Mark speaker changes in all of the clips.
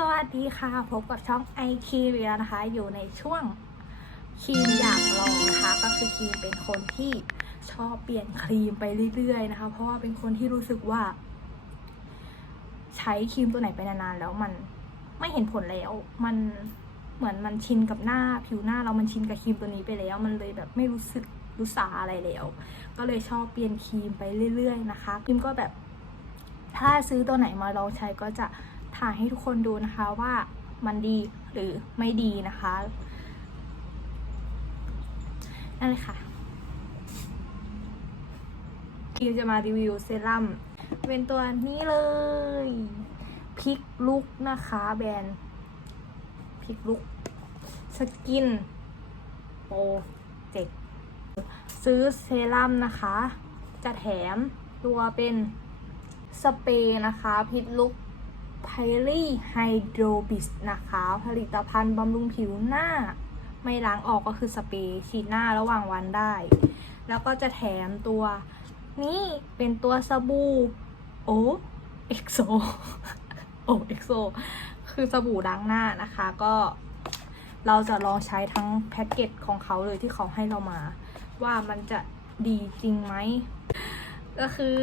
Speaker 1: สวัสดีค่ะ พบกับช่องไอคีเรียนะคะ อยู่ในช่วงครีมอยากลองนะคะ ก็คือครีมเป็นคนที่ชอบเปลี่ยนครีมไปเรื่อยๆนะคะ เพราะว่าเป็นคนที่รู้สึกว่า ใช้ครีมตัวไหนไปนานๆแล้วมันไม่เห็นผลแล้ว มันเหมือนมันชินกับหน้าผิวหน้าเรามันชินกับครีมตัวนี้ไปแล้ว มันเลยแบบไม่รู้สึกรู้สาอะไรแล้ว ก็เลยชอบเปลี่ยนครีมไปเรื่อย ๆ นะคะครีมก็แบบ ถ้าซื้อตัวไหนมาลองใช้ก็จะ ถ่ายให้ทุกคนดูนะคะว่ามันดีหรือไม่ดีนะคะนั่นเลยค่ะคิวจะมารีวิวเซรั่มเป็นตัวนี้เลยพิกลุกนะคะแบรนด์พิกลุกสกินโปรเจกซื้อเซรั่มนะคะ จะแถมตัวเป็นสเปรย์นะคะ พิษลุก ไพลี่ไฮโดรบิสนะคะ ผลิตภัณฑ์บำรุงผิวหน้า ไม่ล้างออกก็คือสเปรย์ฉีดหน้าระหว่างวันได้ แล้วก็จะแถมตัวนี่เป็นตัวสบู่โอเอ็กโซโอเอ็กโซคือสบู่ล้างหน้านะคะก็เราจะลองใช้ทั้งแพ็กเกจของเขาเลยที่เขาให้เรามา ว่ามันจะดีจริงไหม ก็คือ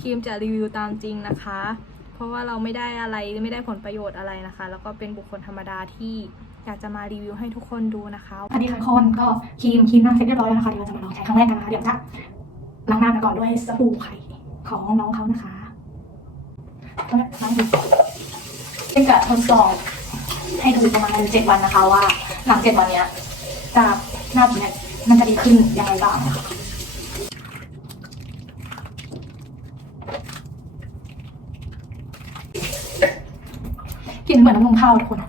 Speaker 1: ครีมจะรีวิวตามจริงนะคะ เพราะว่าเราไม่ได้อะไรไม่ได้ผลประโยชน์อะไรนะคะ แล้วก็เป็นบุคคลธรรมดาที่อยากจะมารีวิวให้ทุกคนดูนะคะ
Speaker 2: สวัสดีค่ะทุกคนก็ครีมครีมหน้าเสร็จเรียบร้อยแล้วนะคะเดี๋ยวเราจะมาลองใช้ครั้งแรกกันนะคะเดี๋ยวจะล้างหน้าไปก่อนด้วยสบู่ไข่ของน้องเขานะคะก็ล้างดูเป็นการทดสอบให้ดูประมาณเจ็ดวันนะคะว่าหลังเจ็ดวันเนี้ยจะหน้าผิวเนี่ยมันจะดีขึ้นยังไงบ้างนะคะ ลิ่นเหมือนน้ำนมข้าทุกคน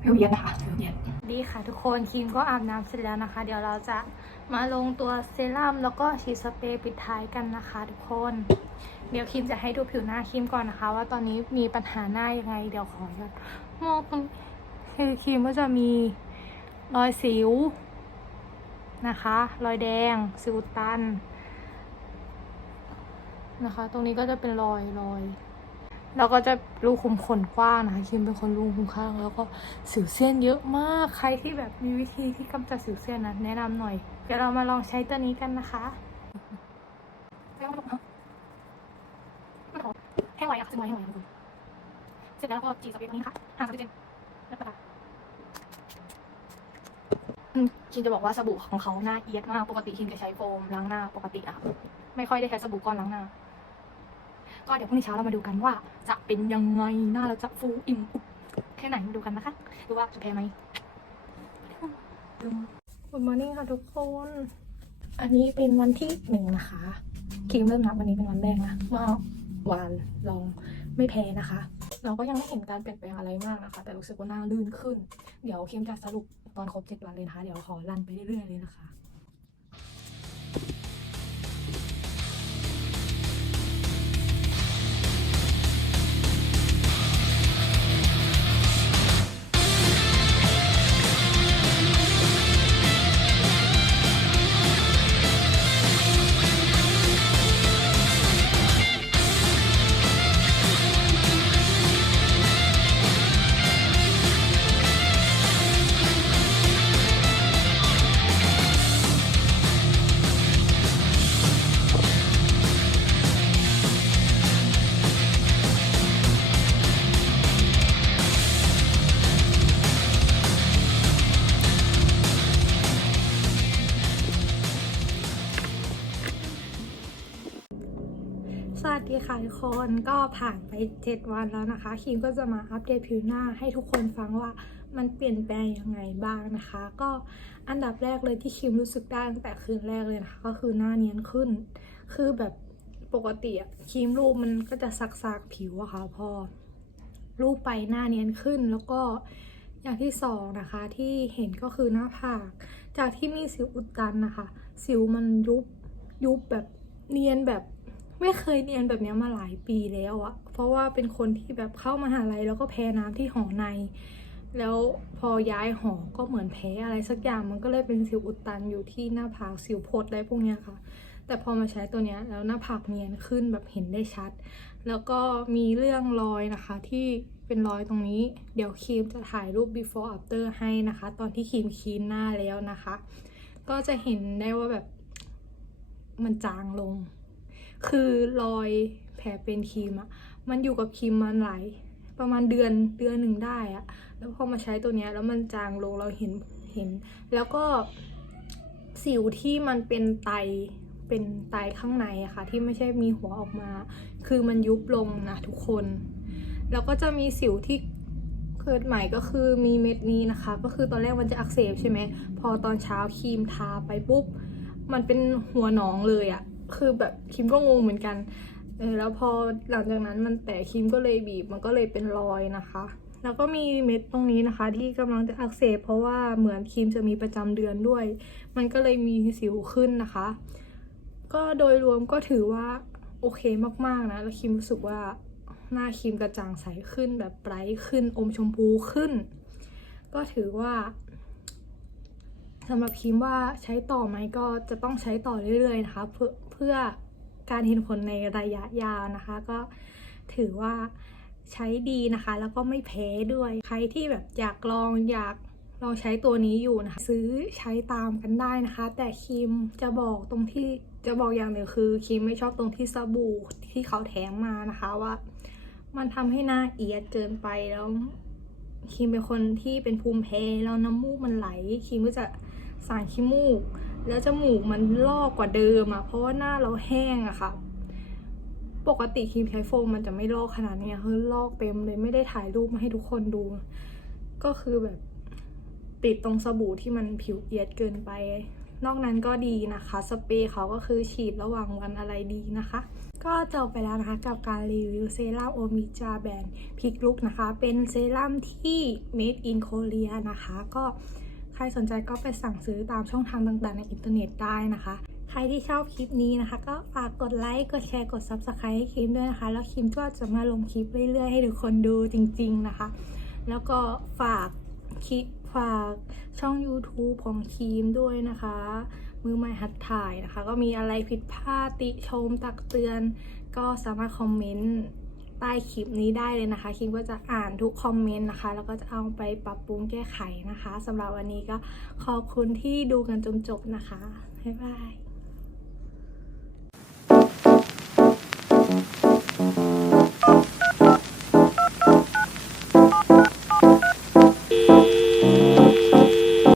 Speaker 2: เวียวเย็นนะคะเวียวเย็น
Speaker 1: ดีค่ะทุกคนครีมก็อาบน้ำเสร็จแล้วนะคะ เดี๋ยวเราจะมาลงตัวเซรั่มแล้วก็ฉีดสเปรย์ปิดท้ายกันนะคะทุกคน เดี๋ยวครีมจะให้ดูผิวหน้าครีมก่อนนะคะ ว่าตอนนี้มีปัญหาหน้ายังไง เดี๋ยวขออนุญาตมองตรงคือครีมก็จะมีรอยสิวนะคะ รอยแดง สิวตันนะคะ ตรงนี้ก็จะเป็นรอยรอย แล้วก็จะรูขุมขนกว้างนะคะคิมเป็นคนรูขุมข้าง แล้วก็สิวเซียนเยอะมาก ใครที่แบบมีวิธีที่กำจัดสิวเซียนนะแนะนำหน่อย เดี๋ยวเรามาลองใช้ตัวนี้กันนะคะ
Speaker 2: แห้งไวอะค่ะซึ่งไวแห้งไวทุกคนเสร็จแล้วก็จีสเปรย์ตรงนี้ค่ะห่างสเปรย์เจนแล้วก็คิมจะบอกว่าสบู่ของเขาหน้าเอียดมาก ปกติคิมจะใช้โฟมล้างหน้าปกติอะไม่ค่อยได้ใช้สบู่ก้อนล้างหน้า ก็เดี๋ยวพรุ่งนี้เช้าเรามาดูกันว่า จะเป็นยังไงหน้าเราจะฟูอิ่มแค่ไหนมาดูกันนะคะดูว่าจะแพ้ไหม
Speaker 1: Good morning ค่ะทุกคน
Speaker 2: อันนี้เป็นวันที่หนึ่งนะคะคิมเริ่มนับวันนี้เป็นวันแรกนะเมื่อวานลองไม่แพ้นะคะ เราก็ยังไม่เห็นการเปลี่ยนแปลงอะไรมากนะคะ แต่รู้สึกว่าหน้าลื่นขึ้น เดี๋ยวคิมจะสรุปตอนครบเจ็ดวันเลยนะคะ เดี๋ยวขอรันไปเรื่อยๆเลยนะคะ
Speaker 1: สวัสดีค่ะทุกคนก็ผ่านไป 7 วันแล้วนะคะครีมก็จะมาอัปเดตผิวหน้าให้ทุกคนฟังว่ามันเปลี่ยนแปลงยังไงบ้างนะคะ ก็อันดับแรกเลยที่ครีมรู้สึกได้ตั้งแต่คืนแรกเลยนะคะ ก็คือหน้าเนียนขึ้น คือแบบปกติอะครีมรูปมันก็จะซักๆผิวอะค่ะพอรูปไปหน้าเนียนขึ้นแล้วก็อย่างที่สองนะคะที่เห็นก็คือหน้าผาก จากที่มีสิวอุดตันนะคะ สิวมันยุบยุบแบบเนียนแบบ ไม่เคยเรียนแบบนี้มาหลายปีแล้วอะเพราะว่าเป็นคนที่แบบเข้ามาหาลัยแล้วก็แพ้น้ำที่หอใน แล้วพอย้ายหอก็เหมือนแพ้อะไรสักอย่างมันก็เลยเป็นสิวอุดตันอยู่ที่หน้าผากสิวพดอะไรพวกเนี้ยค่ะ แต่พอมาใช้ตัวเนี้ยแล้วหน้าผากเนียนขึ้นแบบเห็นได้ชัด แล้วก็มีเรื่องรอยนะคะที่เป็นรอยตรงนี้ เดี๋ยวครีมจะถ่ายรูป before after ให้นะคะ ตอนที่ครีมคีนหน้าแล้วนะคะ ก็จะเห็นได้ว่าแบบมันจางลง คือรอยแผลเป็นครีมอะมันอยู่กับครีมมันหลายประมาณเดือนเดือนหนึ่งได้อะแล้วพอมาใช้ตัวเนี้ยแล้วมันจางลงเราเห็นเห็น แล้วก็สิวที่มันเป็นไตเป็นไตข้างในอะค่ะ ที่ไม่ใช่มีหัวออกมา คือมันยุบลงนะทุกคน แล้วก็จะมีสิวที่เกิดใหม่ก็คือมีเม็ดนี้นะคะ ก็คือตอนแรกมันจะอักเสบใช่ไหมพอตอนเช้าครีมทาไปปุ๊บ มันเป็นหัวหนองเลยอะ คือแบบครีมก็งงเหมือนกันเออแล้วพอหลังจากนั้นมันแตกครีมก็เลยบีบมันก็เลยเป็นรอยนะคะ แล้วก็มีเม็ดตรงนี้นะคะ ที่กำลังจะอักเสบเพราะว่าเหมือนครีมจะมีประจำเดือนด้วย มันก็เลยมีสิวขึ้นนะคะ ก็โดยรวมก็ถือว่าโอเคมากๆนะ แล้วครีมรู้สึกว่าหน้าครีมกระจ่างใสขึ้นแบบไบรท์ขึ้นอมชมพูขึ้น ก็ถือว่า สำหรับครีมว่าใช้ต่อไหมก็จะต้องใช้ต่อเรื่อยๆนะคะ เพื่อเพื่อการเห็นผลในระยะยาวนะคะ ก็ถือว่าใช้ดีนะคะ แล้วก็ไม่แพ้ด้วย ใครที่แบบอยากลองอยากลองใช้ตัวนี้อยู่นะคะ ซื้อใช้ตามกันได้นะคะ แต่ครีมจะบอกตรงที่จะบอกอย่างหนึ่งคือครีมไม่ชอบตรงที่สบู่ที่เขาแถมมานะคะว่า มันทำให้หน้าเอียดเกินไปแล้วครีมเป็นคนที่เป็นภูมิแพ้แล้วน้ำมูกมันไหลครีมก็จะ สารขี้มูก แล้วจมูกมันลอกกว่าเดิมอะเพราะว่าหน้าเราแห้งอะค่ะ ปกติครีมใช้โฟมมันจะไม่ลอกขนาดนี้ยคือลอกเต็มเลยไม่ได้ถ่ายรูปมาให้ทุกคนดู ก็คือแบบติดตรงสบู่ที่มันผิวเอียดเกินไป นอกนั้นก็ดีนะคะ สเปรย์เขาก็คือฉีดระหว่างวันอะไรดีนะคะ ก็จบไปแล้วนะคะกับการรีวิวเซรั่มโอมิจาแบรนด์พิกลุกนะคะ เป็นเซรั่มที่ made in Korea นะคะ ก็ ครสนใจก็ไปสั่งซื้อตามช่องทางต่างๆ ในอินเทอร์เน็ตได้นะคะ ใครที่ชอบคลิปนี้นะคะ ก็ฝากกดไลค์ กดแชร์ กด Subscribe ให้คิมด้วยนะคะ แล้วคิมก็จะมาลงคลิปเรื่อยๆ ให้ทุกคนดูจริง ๆนะคะ แล้วก็ฝากคลิปฝากช่อง YouTube ของคีมด้วยนะคะ มือใหม่หัดถ่ายนะคะ ก็มีอะไรผิดพลาดติชมตักเตือน ก็สามารถคอมเมนต์ ใต้คลิปนี้ได้เลยนะคะ คิมก็จะอ่านทุกคอมเมนต์นะคะ แล้วก็จะเอาไปปรับปรุงแก้ไขนะคะสำหรับวันนี้ก็ขอบคุณที่ดูกันจนจบนะคะ บ๊ายบาย